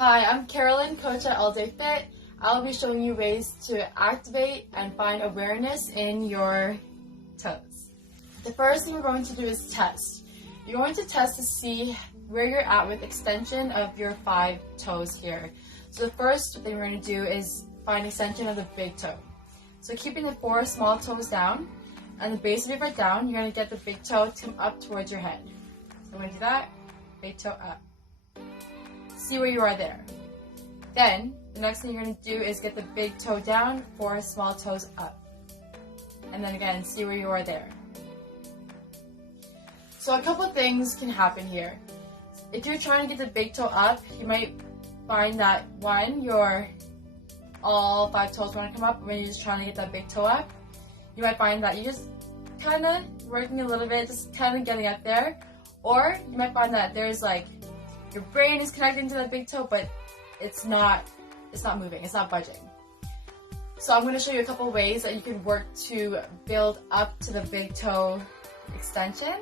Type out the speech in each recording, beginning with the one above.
Hi, I'm Carolyn, coach at All Day Fit. I'll be showing you ways to activate and find awareness in your toes. The first thing we're going to do is test. You're going to test to see where you're at with extension of your 5 toes here. So the first thing we're going to do is find extension of the big toe. So keeping the 4 small toes down and the base of your foot down, you're going to get the big toe to come up towards your head. So I'm going to do that, big toe up. See where you are there. Then, the next thing you're going to do is get the big toe down, 4 small toes up. And then again, see where you are there. So a couple of things can happen here. If you're trying to get the big toe up, you might find that one, all 5 toes want to come up when you're just trying to get that big toe up. You might find that you're just kind of working a little bit, just kind of getting up there. Or you might find that there's your brain is connecting to that big toe, but it's not moving, it's not budging. So I'm going to show you a couple ways that you can work to build up to the big toe extension.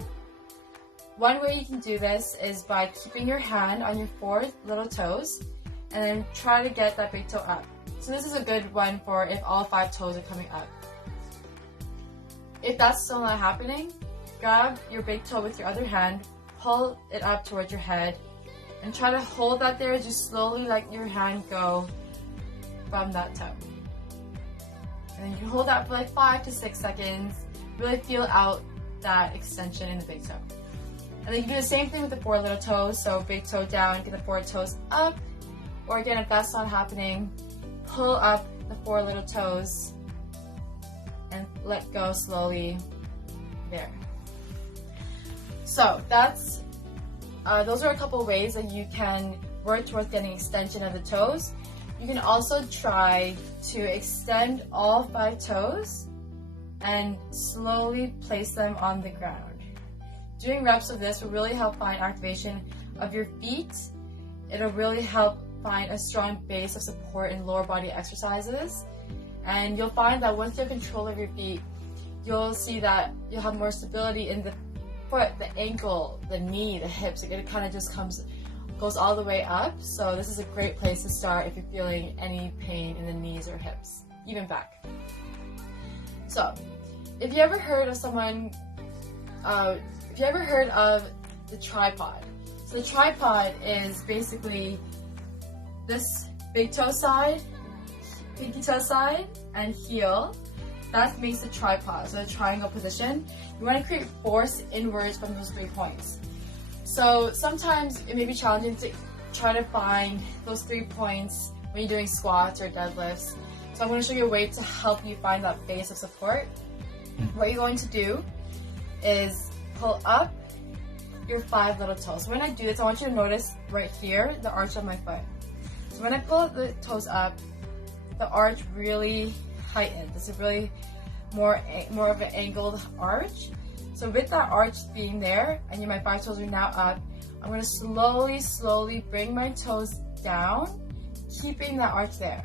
One way you can do this is by keeping your hand on your 4 little toes and then try to get that big toe up. So this is a good one for if all 5 toes are coming up. If that's still not happening, grab your big toe with your other hand, pull it up towards your head, and try to hold that there as you slowly let your hand go from that toe. And then you can hold that for 5 to 6 seconds, really feel out that extension in the big toe. And then you can do the same thing with the 4 little toes, so big toe down, get the 4 toes up, or again, if that's not happening, pull up the 4 little toes and let go slowly there. So those are a couple ways that you can work towards getting extension of the toes. You can also try to extend all 5 toes and slowly place them on the ground. Doing reps of this will really help find activation of your feet. It'll really help find a strong base of support in lower body exercises. And you'll find that once you have control of your feet, you'll see that you'll have more stability in the foot, the ankle, the knee, the hips. It kind of just goes all the way up. So this is a great place to start if you're feeling any pain in the knees or hips, even back. So if you ever heard of the tripod. So the tripod is basically this big toe side, pinky toe side, and heel. That makes the tripod, so a triangle position. You want to create force inwards from those 3 points. So sometimes it may be challenging to try to find those 3 points when you're doing squats or deadlifts. So I'm going to show you a way to help you find that base of support. What you're going to do is pull up your 5 little toes. So when I do this, I want you to notice right here, the arch of my foot. So when I pull the toes up, the arch really heightened. This is really more of an angled arch. So with that arch being there, and my 5 toes are now up, I'm going to slowly bring my toes down, keeping that arch there.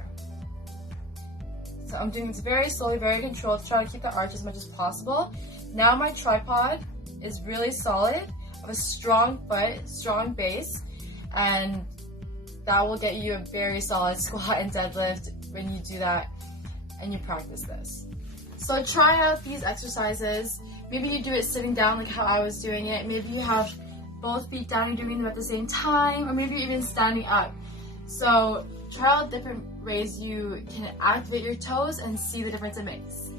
So I'm doing this very slowly, very controlled, to try to keep the arch as much as possible. Now my tripod is really solid. I have a strong foot, strong base, and that will get you a very solid squat and deadlift when you do that and you practice this. So try out these exercises. Maybe you do it sitting down like how I was doing it. Maybe you have both feet down and doing them at the same time, or maybe even standing up. So try out different ways you can activate your toes and see the difference it makes.